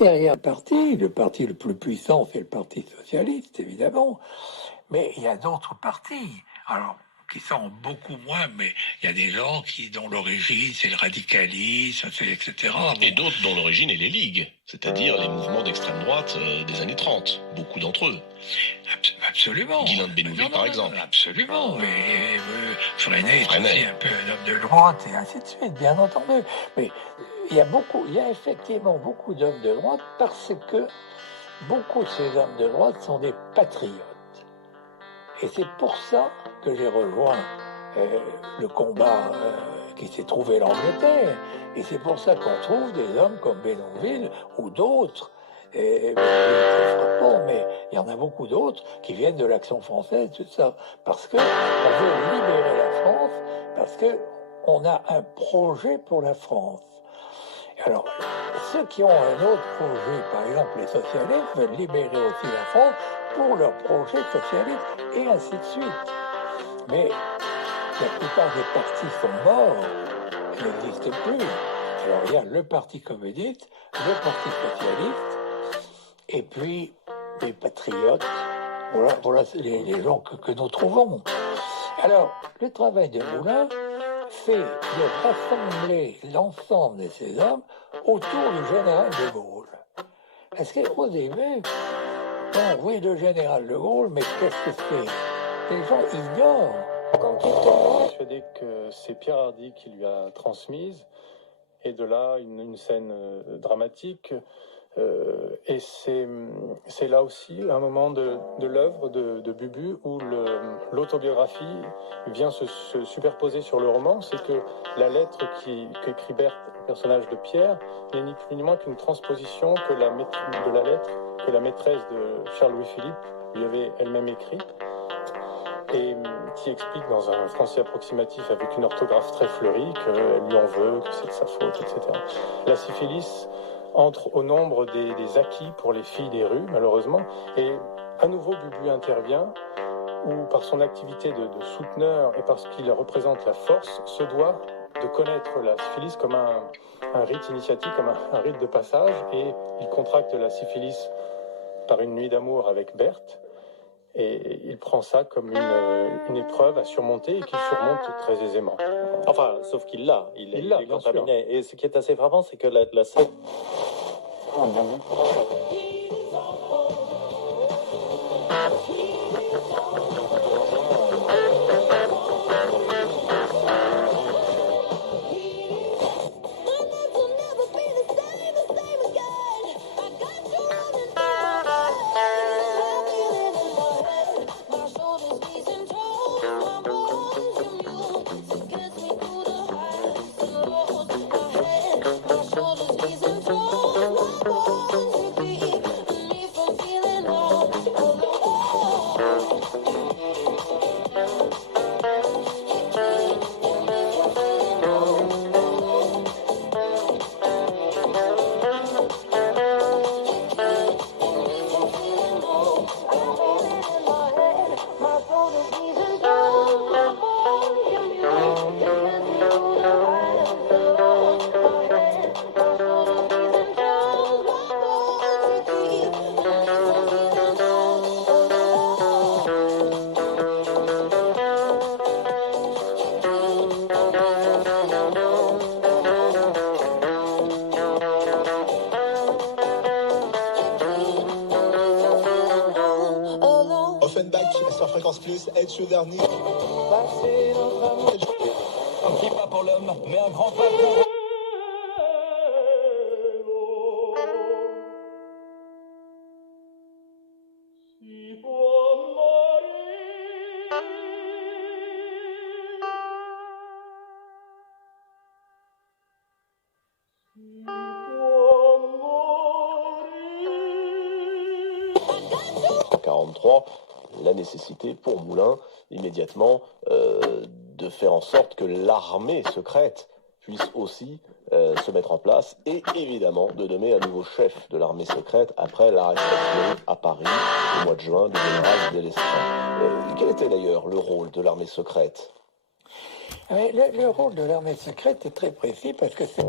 derrière le parti le plus puissant, c'est le Parti socialiste, évidemment. Mais il y a d'autres partis. Alors, qui sont beaucoup moins, mais il y a des gens dont l'origine, c'est le radicalisme, etc. Bon. Et d'autres dont l'origine est les ligues, c'est-à-dire les mouvements d'extrême droite des années 30, beaucoup d'entre eux. Absolument. Guylain de Bénouville, par exemple. Absolument. Et Freinet est aussi un peu un homme de droite, et ainsi de suite, bien entendu. Mais il y a effectivement beaucoup d'hommes de droite, parce que beaucoup de ces hommes de droite sont des patriotes. Et c'est pour ça que j'ai rejoint le combat qui s'est trouvé l'Angleterre. Et c'est pour ça qu'on trouve des hommes comme Bénouville ou d'autres. C'est frappant, mais il y en a beaucoup d'autres qui viennent de l'Action française, tout ça. Parce qu'on veut libérer la France, parce qu'on a un projet pour la France. Alors, ceux qui ont un autre projet, par exemple les socialistes, veulent libérer aussi la France pour leur projet socialiste, et ainsi de suite. Mais la plupart des partis sont morts, ils n'existent plus. Alors il y a le Parti communiste, le Parti socialiste, et puis les patriotes. Voilà les gens que nous trouvons. Alors, le travail de Moulin, c'est de rassembler l'ensemble de ces hommes autour du général de Gaulle. Parce qu'au début, oui, le général de Gaulle, mais qu'est-ce que c'est? Les gens ignorent. Quand il tombe, persuadé que c'est Pierre Hardy qui lui a transmise, et de là une scène dramatique. Et c'est là aussi un moment de l'œuvre de Bubu où l'autobiographie vient se superposer sur le roman. C'est que la lettre qu'écrit Berthe, le personnage de Pierre, n'est ni plus ni moins qu'une transposition de la lettre que la maîtresse de Charles-Louis-Philippe lui avait elle-même écrite, et qui explique dans un français approximatif avec une orthographe très fleurie qu'elle lui en veut, que c'est de sa faute, etc. La syphilis entre au nombre des acquis pour les filles des rues, malheureusement, et à nouveau Bubu intervient, où par son activité de souteneur et parce qu'il représente la force, se doit de connaître la syphilis comme un rite initiatique, comme un rite de passage, et il contracte la syphilis par une nuit d'amour avec Berthe, et il prend ça comme une épreuve à surmonter et qu'il surmonte très aisément. Enfin, sauf qu'il l'a, il l'a, est bien contaminé. sûr. Et ce qui est assez frappant, c'est que la scène... Offenbach sur Fréquence Plus, Ed Sheeran. Un petit pas pour l'homme, mais un grand pas pour... 1943, la nécessité pour Moulin, immédiatement, de faire en sorte que l'armée secrète puisse aussi se mettre en place et évidemment de nommer un nouveau chef de l'armée secrète après l'arrestation à Paris au mois de juin du général Delestraint. Quel était d'ailleurs le rôle de l'armée secrète ? Le rôle de l'armée secrète est très précis parce que c'est...